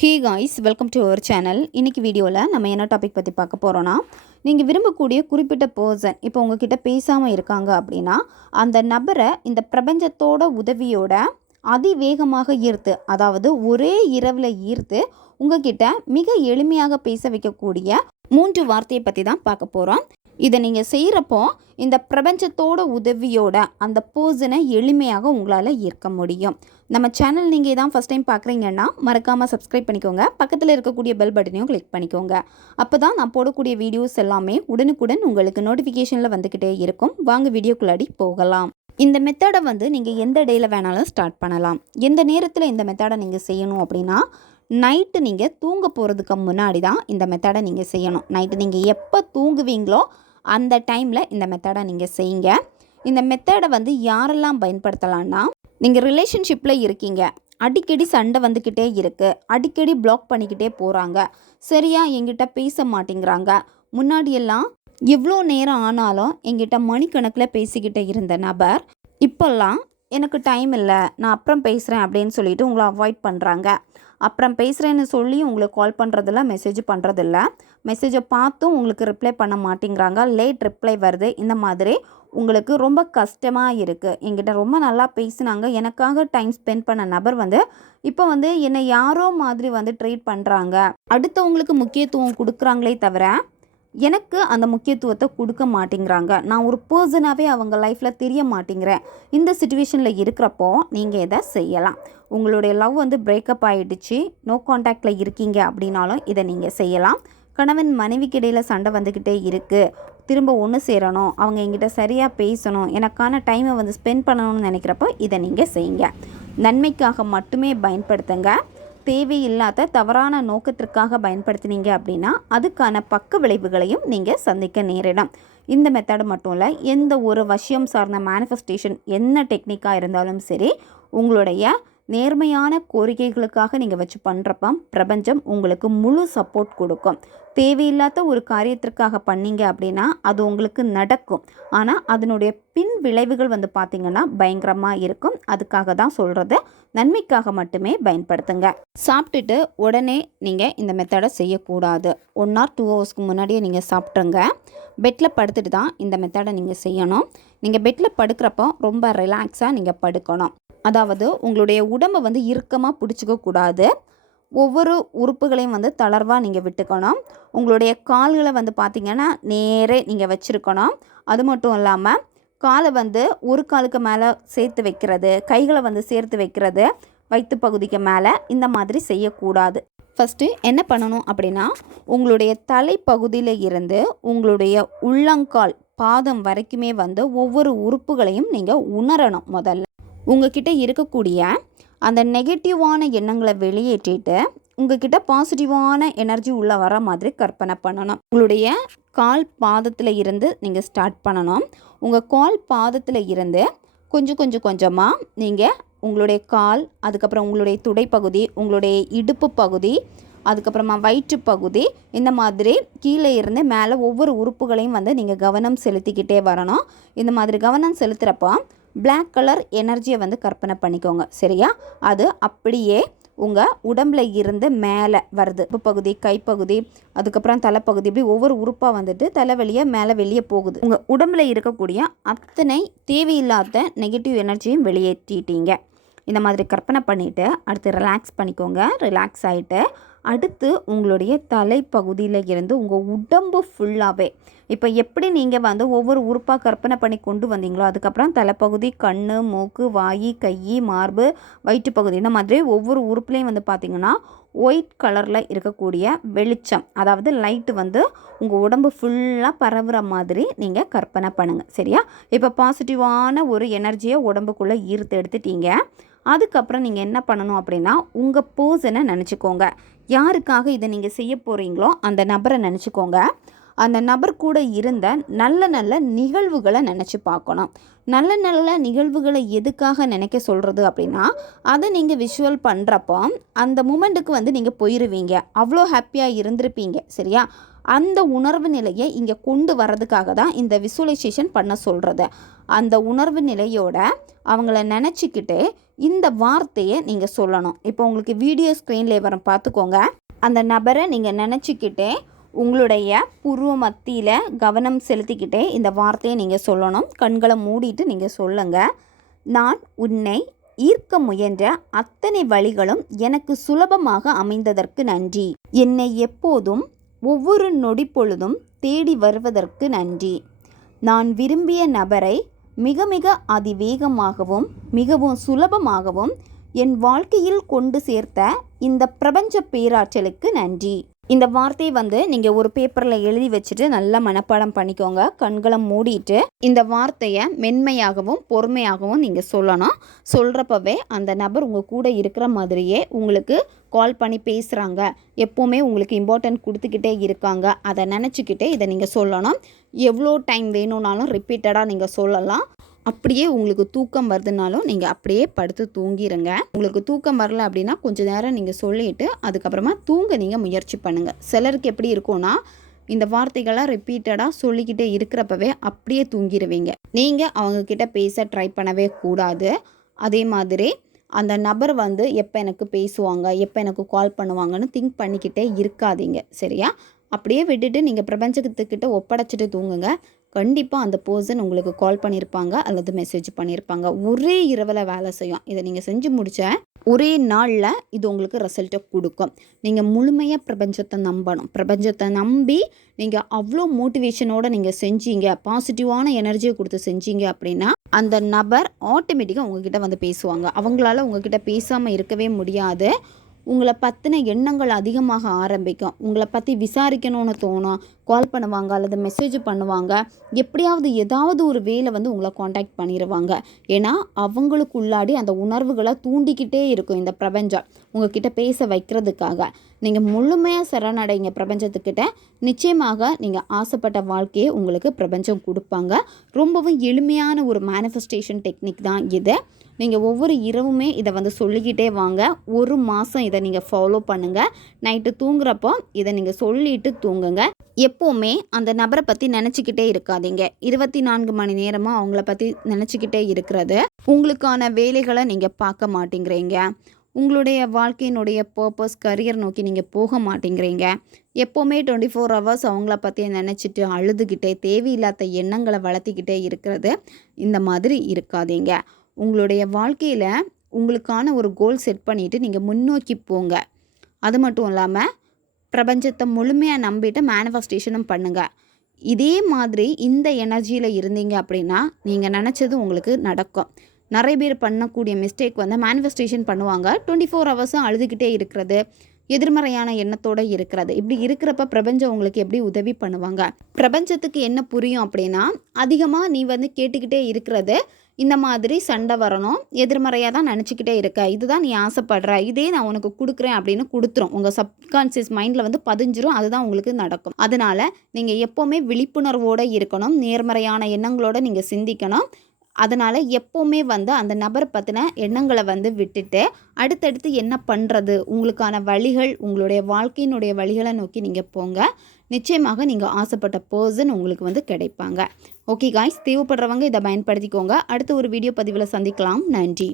Hi guys welcome to our channel இன்றைக்கி வீடியோவில் நம்ம என்ன டாபிக் பற்றி பார்க்க போகிறோன்னா நீங்கள் விரும்பக்கூடிய குறிப்பிட்ட பர்சன் இப்போ உங்ககிட்ட பேசாமல் இருக்காங்க அப்படின்னா அந்த நபரை இந்த பிரபஞ்சத்தோட உதவியோட அதிவேகமாக ஈர்த்து அதாவது ஒரே இரவில் ஈர்த்து உங்ககிட்ட மிக எளிமையாக பேச வைக்கக்கூடிய மூன்று வார்த்தையை பற்றி தான் பார்க்க போகிறோம் இதை நீங்கள் செய்கிறப்போ இந்த பிரபஞ்சத்தோட உதவியோட அந்த பர்சனை எளிமையாக உங்களால் ஈர்க்க முடியும். நம்ம சேனல் நீங்கள் தான் ஃபஸ்ட் டைம் பார்க்குறீங்கன்னா மறக்காமல் சப்ஸ்கிரைப் பண்ணிக்கோங்க. பக்கத்தில் இருக்கக்கூடிய பெல் பட்டனையும் கிளிக் பண்ணிக்கோங்க. அப்போ தான் நான் போடக்கூடிய வீடியோஸ் எல்லாமே உடனுக்குடன் உங்களுக்கு நோட்டிஃபிகேஷனில் வந்துக்கிட்டே இருக்கும். வாங்க வீடியோக்குள்ளாடி போகலாம். இந்த மெத்தடை வந்து நீங்கள் எந்த டேயில் வேணாலும் ஸ்டார்ட் பண்ணலாம். எந்த நேரத்தில் இந்த மெத்தடை நீங்கள் செய்யணும் அப்படின்னா நைட்டு நீங்கள் தூங்க போகிறதுக்கு முன்னாடி தான் இந்த மெத்தடை நீங்கள் செய்யணும். நைட்டு நீங்கள் எப்போ தூங்குவீங்களோ அந்த டைமில் இந்த மெத்தடை நீங்கள் செய்யுங்க. இந்த மெத்தடை வந்து யாரெல்லாம் பயன்படுத்தலான்னா நீங்கள் ரிலேஷன்ஷிப்பில் இருக்கீங்க. அடிக்கடி சண்டை வந்துக்கிட்டே இருக்குது அடிக்கடி பிளாக் பண்ணிக்கிட்டே போகிறாங்க சரியாக எங்கிட்ட பேச மாட்டேங்கிறாங்க. முன்னாடியெல்லாம் எவ்வளோ நேரம் ஆனாலும் எங்கிட்ட மணிக்கணக்கில் பேசிக்கிட்டே இருந்த நபர் இப்போல்லாம் எனக்கு டைம் இல்லை. நான் அப்புறம் பேசுகிறேன் அப்படின்னு சொல்லிட்டு உங்களை அவாய்ட் பண்ணுறாங்க அப்புறம் பேசுகிறேன்னு சொல்லி உங்களுக்கு கால் பண்ணுறதில்ல மெசேஜ் பண்ணுறதில்ல மெசேஜை பார்த்தும் உங்களுக்கு ரிப்ளை பண்ண மாட்டேங்கிறாங்க. லேட் ரிப்ளை வருது. இந்த மாதிரி உங்களுக்கு ரொம்ப கஷ்டமாக இருக்குது என்கிட்ட ரொம்ப நல்லா பேசினாங்க. எனக்காக டைம் ஸ்பெண்ட் பண்ண நபர் வந்து இப்போ வந்து என்னை யாரோ மாதிரி வந்து ட்ரீட் பண்ணுறாங்க அடுத்தவங்களுக்கு முக்கியத்துவம் கொடுக்குறாங்களே தவிர எனக்கு அந்த முக்கியத்துவத்தை கொடுக்க மாட்டேங்கிறாங்க. நான் ஒரு பர்சனாகவே அவங்க லைஃப்பில் தெரிய மாட்டேங்கிறேன். இந்த சுச்சுவேஷனில் இருக்கிறப்போ நீங்கள் இதை செய்யலாம். உங்களுடைய லவ் வந்து பிரேக்கப் ஆகிடுச்சு நோ காண்டாக்டில் இருக்கீங்க அப்படின்னாலும் இதை நீங்கள் செய்யலாம். கணவன் மனைவிக்கு இடையில் சண்டை வந்துக்கிட்டே இருக்குது திரும்ப ஒன்று சேரணும். அவங்க எங்கிட்ட சரியாக பேசணும். எனக்கான டைமை வந்து ஸ்பெண்ட் பண்ணணும்னு நினைக்கிறப்போ இதை நீங்கள் செய்யுங்க. நன்மைக்காக மட்டுமே பயன்படுத்துங்க. தேவையில்லாத தவறான நோக்கத்திற்காக பயன்படுத்தினீங்க அப்படின்னா அதுக்கான பக்க விளைவுகளையும் நீங்கள் சந்திக்க நேரிடும். இந்த மெத்தடு மட்டும் இல்லை எந்த ஒரு விஷயம் சார்ந்த மேனிஃபெஸ்டேஷன் என்ன டெக்னிக்காக இருந்தாலும் சரி உங்களுடைய நேர்மையான கோரிக்கைகளுக்காக நீங்கள் வச்சு பண்ணுறப்ப பிரபஞ்சம் உங்களுக்கு முழு சப்போர்ட் கொடுக்கும். தேவையில்லாத ஒரு காரியத்திற்காக பண்ணீங்க அப்படின்னா அது உங்களுக்கு நடக்கும். ஆனால் அதனுடைய பின் விளைவுகள் வந்து பார்த்திங்கன்னா பயங்கரமாக இருக்கும். அதுக்காக தான் சொல்கிறது நன்மைக்காக மட்டுமே பயன்படுத்துங்க. சாப்பிட்டுட்டு உடனே நீங்கள் இந்த மெத்தடை செய்யக்கூடாது. ஒன் ஆர் டூ ஹவர்ஸ்க்கு முன்னாடியே நீங்கள் சாப்பிட்ருங்க பெட்டில் படுத்துட்டு தான் இந்த மெத்தடை நீங்கள் செய்யணும். நீங்கள் பெட்டில் படுக்கிறப்போ ரொம்ப ரிலாக்ஸாக நீங்கள் படுக்கணும். அதாவது உங்களுடைய உடம்பை வந்து இறுக்கமாக பிடிச்சிக்க கூடாது. ஒவ்வொரு உறுப்புகளையும் வந்து தளர்வாக நீங்கள் விட்டுக்கணும். உங்களுடைய கால்களை வந்து பார்த்திங்கன்னா நேரே நீங்கள் வச்சுருக்கணும். அது மட்டும் இல்லாமல் காலை வந்து ஒரு காலுக்கு மேலே சேர்த்து வைக்கிறது கைகளை வந்து சேர்த்து வைக்கிறது வயிற்று பகுதிக்கு மேலே இந்த மாதிரி செய்யக்கூடாது. ஃபஸ்ட்டு என்ன பண்ணணும் அப்படின்னா உங்களுடைய தலைப்பகுதியில் இருந்து உங்களுடைய உள்ளங்கால் பாதம் வரைக்குமே வந்து ஒவ்வொரு உறுப்புகளையும் நீங்கள் உணரணும் முதல்ல. உங்ககிட்ட இருக்கக்கூடிய அந்த நெகட்டிவான எண்ணங்களை வெளியேற்றிட்டு உங்ககிட்ட பாசிட்டிவான எனர்ஜி உள்ளே வர மாதிரி கற்பனை பண்ணணும். உங்களுடைய கால் பாதத்தில் இருந்து நீங்கள் ஸ்டார்ட் பண்ணணும். உங்கள் கால் பாதத்தில் இருந்து கொஞ்சம் கொஞ்சம் கொஞ்சமாக நீங்கள் உங்களுடைய கால் அதுக்கப்புறம் உங்களுடைய துடைப்பகுதி உங்களுடைய இடுப்பு பகுதி அதுக்கப்புறமா வயிற்று பகுதி இந்த மாதிரி கீழே இருந்து மேலே ஒவ்வொரு உறுப்புகளையும் வந்து நீங்கள் கவனம் செலுத்திக்கிட்டே வரணும். இந்த மாதிரி கவனம் செலுத்துகிறப்போ பிளாக் கலர் எனர்ஜியை வந்து கற்பனை பண்ணிக்கோங்க. சரியா? அது அப்படியே உங்கள் உடம்புல இருந்து மேலே வருது. உப்பு பகுதி கைப்பகுதி அதுக்கப்புறம் தலைப்பகுதி இப்படி ஒவ்வொரு உறுப்பாக வந்துட்டு தலைவலியை மேலே வெளியே போகுது. உங்கள் உடம்புல இருக்கக்கூடிய அத்தனை தேவையில்லாத நெகட்டிவ் எனர்ஜியும் வெளியேற்றிட்டீங்க. இந்த மாதிரி கற்பனை பண்ணிவிட்டு அடுத்து ரிலாக்ஸ் பண்ணிக்கோங்க. ரிலாக்ஸ் ஆகிட்டு அடுத்து உங்களுடைய தலைப்பகுதியில் இருந்து உங்கள் உடம்பு ஃபுல்லாகவே இப்போ எப்படி நீங்கள் வந்து ஒவ்வொரு உறுப்பாக கற்பனை பண்ணி கொண்டு வந்தீங்களோ அதுக்கப்புறம் தலைப்பகுதி கண் மூக்கு வாய் கை மார்பு வயிற்று பகுதி இந்த மாதிரி ஒவ்வொரு உறுப்புலையும் வந்து பார்த்திங்கன்னா ஒயிட் கலரில் இருக்கக்கூடிய வெளிச்சம் அதாவது லைட்டு வந்து உங்கள் உடம்பு ஃபுல்லாக பரவுற மாதிரி நீங்கள் கற்பனை பண்ணுங்கள் சரியா? இப்போ பாசிட்டிவான ஒரு எனர்ஜியை உடம்புக்குள்ளே ஈர்த்து எடுத்துட்டீங்க. அதுக்கப்புறம் நீங்கள் என்ன பண்ணணும் அப்படின்னா உங்கள் பர்சனை நினச்சிக்கோங்க. யாருக்காக இதை நீங்கள் செய்ய போகிறீங்களோ அந்த நபரை நினச்சிக்கோங்க. அந்த நபர் கூட இருந்த நல்ல நல்ல நிகழ்வுகளை நினச்சி பார்க்கணும். நல்ல நல்ல நிகழ்வுகளை எதுக்காக நினைக்க சொல்கிறது அப்படின்னா அதை நீங்கள் விஷுவல் பண்ணுறப்போ அந்த மூமெண்ட்டுக்கு வந்து நீங்கள் போயிடுவீங்க அவ்வளோ ஹாப்பியாக இருந்திருப்பீங்க சரியா? அந்த உணர்வு நிலையை இங்கே கொண்டு வரதுக்காக தான் இந்த விசுவலைசேஷன் பண்ண சொல்கிறது அந்த உணர்வு நிலையோட அவங்கள நினச்சிக்கிட்டு இந்த வார்த்தையை நீங்கள் சொல்லணும். இப்போ உங்களுக்கு வீடியோ ஸ்க்ரீன்லேயே வர பார்த்துக்கோங்க அந்த நபரை நீங்கள் நினச்சிக்கிட்டே உங்களுடைய புருவ மத்தியில் கவனம் செலுத்திக்கிட்டே இந்த வார்த்தையை நீங்கள் சொல்லணும். கண்களை மூடிட்டு நீங்கள் சொல்லுங்கள் நான் உன்னை ஈர்க்க முயன்ற அத்தனை வழிகளும் எனக்கு சுலபமாக அமைந்ததற்கு நன்றி. என்னை எப்போதும் ஒவ்வொரு நொடி பொழுதும் தேடி வருவதற்கு நன்றி. நான் விரும்பிய நபரை மிக மிக அதிவேகமாகவும் மிகவும் சுலபமாகவும் என் வாழ்க்கையில் கொண்டு சேர்த்த இந்த பிரபஞ்ச பேராற்றலுக்கு நன்றி. இந்த வார்த்தையை வந்து நீங்கள் ஒரு பேப்பரில் எழுதி வச்சுட்டு நல்லா மனப்பாடம் பண்ணிக்கோங்க. கண்களை மூடிட்டு இந்த வார்த்தையை மென்மையாகவும் பொறுமையாகவும் நீங்கள் சொல்லணும். சொல்கிறப்பவே அந்த நபர் உங்கள் கூட இருக்கிற மாதிரியே உங்களுக்கு கால் பண்ணி பேசுகிறாங்க எப்போவுமே உங்களுக்கு இம்பார்ட்டன்ட் கொடுத்துக்கிட்டே இருக்காங்க. அதை நினச்சிக்கிட்டே இதை நீங்கள் சொல்லணும். எவ்வளோ டைம் வேணும்னாலும் ரிப்பீட்டடாக நீங்கள் சொல்லலாம். அப்படியே உங்களுக்கு தூக்கம் வருதுனாலும் நீங்கள் அப்படியே படுத்து தூங்கிடுங்க உங்களுக்கு தூக்கம் வரல அப்படின்னா கொஞ்சம் நேரம் நீங்கள் சொல்லிவிட்டு அதுக்கப்புறமா தூங்க நீங்கள் முயற்சி பண்ணுங்கள் சிலருக்கு எப்படி இருக்கும்னா இந்த வார்த்தைகளாக ரிப்பீட்டடாக சொல்லிக்கிட்டே இருக்கிறப்பவே அப்படியே தூங்கிடுவீங்க நீங்கள் அவங்கக்கிட்ட பேச ட்ரை பண்ணவே கூடாது. அதே மாதிரி அந்த நபர் வந்து எப்போ எனக்கு பேசுவாங்க எப்போ எனக்கு கால் பண்ணுவாங்கன்னு திங்க் பண்ணிக்கிட்டே இருக்காதீங்க. சரியா? அப்படியே விட்டுட்டு நீங்கள் பிரபஞ்சத்துக்கிட்ட ஒப்படைச்சிட்டு தூங்குங்க. கண்டிப்பாக அந்த பர்சன் உங்களுக்கு கால் பண்ணியிருப்பாங்க அல்லது மெசேஜ் பண்ணியிருப்பாங்க ஒரே இரவில் வேலை செய்யும். இதை நீங்கள் செஞ்சு முடிச்ச ஒரே நாளில் இது உங்களுக்கு ரிசல்ட்டை கொடுக்கும். நீங்கள் முழுமையாக பிரபஞ்சத்தை நம்பணும். பிரபஞ்சத்தை நம்பி நீங்கள் அவ்வளோ மோட்டிவேஷனோடு நீங்கள் செஞ்சீங்க பாசிட்டிவான எனர்ஜியை கொடுத்து செஞ்சீங்க அப்படின்னா அந்த நபர் ஆட்டோமேட்டிக்காக உங்ககிட்ட வந்து பேசுவாங்க. அவங்களால உங்ககிட்ட பேசாமல் இருக்கவே முடியாது. உங்களை பற்றின எண்ணங்கள் அதிகமாக ஆரம்பிக்கும். உங்களை பற்றி விசாரிக்கணும்னு தோணும். கால் பண்ணுவாங்க அல்லது மெசேஜ் பண்ணுவாங்க. எப்படியாவது ஏதாவது ஒரு வேலை வந்து உங்களை காண்டாக்ட் பண்ணிடுவாங்க ஏன்னா அவங்களுக்குள்ளாடி அந்த உணர்வுகளை தூண்டிக்கிட்டே இருக்கும் இந்த பிரபஞ்சம். உங்ககிட்ட பேச வைக்கிறதுக்காக. நீங்கள் முழுமையாக சரணடைங்க பிரபஞ்சத்துக்கிட்ட. நிச்சயமாக நீங்கள் ஆசைப்பட்ட வாழ்க்கையை உங்களுக்கு பிரபஞ்சம் கொடுப்பாங்க. ரொம்பவும் எளிமையான ஒரு மேனிஃபெஸ்டேஷன் டெக்னிக் தான் இது. நீங்கள் ஒவ்வொரு இரவுமே இதை வந்து சொல்லிக்கிட்டே வாங்க. ஒரு மாதம் இதை நீங்கள் ஃபாலோ பண்ணுங்கள் நைட்டு தூங்குறப்போ இதை நீங்கள் சொல்லிட்டு தூங்குங்க. எப்போவுமே அந்த நபரை பற்றி நினச்சிக்கிட்டே இருக்காதீங்க. இருபத்தி நான்கு மணி நேரமாக அவங்கள பற்றி நினச்சிக்கிட்டே இருக்கிறது. உங்களுக்கான வேலைகளை நீங்கள் பார்க்க மாட்டேங்கிறீங்க. உங்களுடைய வாழ்க்கையினுடைய பர்பஸ் கரியர் நோக்கி நீங்கள் போக மாட்டேங்கிறீங்க. எப்போவுமே டுவெண்ட்டி ஃபோர் ஹவர்ஸ் அவங்கள பற்றி நினச்சிட்டு அழுதுகிட்டே தேவையில்லாத எண்ணங்களை வளர்த்திக்கிட்டே இருக்கிறது இந்த மாதிரி இருக்காதீங்க. உங்களுடைய வாழ்க்கையில் உங்களுக்கான ஒரு கோல் செட் பண்ணிவிட்டு நீங்கள் முன்னோக்கி போங்க. அது மட்டும் இல்லாமல் பிரபஞ்சத்தை முழுமையாக நம்பிட்டு மேனிஃபெஸ்டேஷனும் பண்ணுங்கள் இதே மாதிரி இந்த எனர்ஜியில் இருந்தீங்க அப்படின்னா நீங்கள் நினச்சது உங்களுக்கு நடக்கும். நிறைய பேர் பண்ணக்கூடிய மிஸ்டேக் வந்து மேனிஃபெஸ்டேஷன் பண்ணுவாங்க. டுவெண்ட்டி ஃபோர் ஹவர்ஸும் அழுதுகிட்டே இருக்கிறது எதிர்மறையான எண்ணத்தோடு இருக்கிறது. இப்படி இருக்கிறப்ப பிரபஞ்சம் உங்களுக்கு எப்படி உதவி பண்ணுவாங்க? பிரபஞ்சத்துக்கு என்ன புரியும் அப்படின்னா அதிகமாக நீ வந்து கேட்டுக்கிட்டே இருக்கிறது இந்த மாதிரி சண்டை வரணும் எதிர்மறையாக தான் நினச்சிக்கிட்டே இருக்க. இதுதான் நீ ஆசைப்படுற. இதே நான் உனக்கு கொடுக்குறேன் அப்படின்னு கொடுத்துரும். உங்கள் சப்கான்சியஸ் மைண்டில் வந்து பதிஞ்சிரும். அதுதான் உங்களுக்கு நடக்கும். அதனால் நீங்கள் எப்போவுமே விழிப்புணர்வோடு இருக்கணும். நேர்மறையான எண்ணங்களோடு நீங்கள் சிந்திக்கணும். அதனால் எப்போவுமே வந்து அந்த நபரை பற்றின எண்ணங்களை வந்து விட்டுட்டு அடுத்தடுத்து என்ன பண்ணுறது உங்களுக்கான வழிகள் உங்களுடைய வாழ்க்கையினுடைய வழிகளை நோக்கி நீங்கள் போங்க. நிச்சயமாக நீங்கள் ஆசைப்பட்ட பர்சன் உங்களுக்கு வந்து கிடைப்பாங்க. ஓகே காய்ஸ் தேவைப்படுறவங்க இதை பயன்படுத்திக்கோங்க. அடுத்த ஒரு வீடியோ பதிவில் சந்திக்கலாம். நன்றி.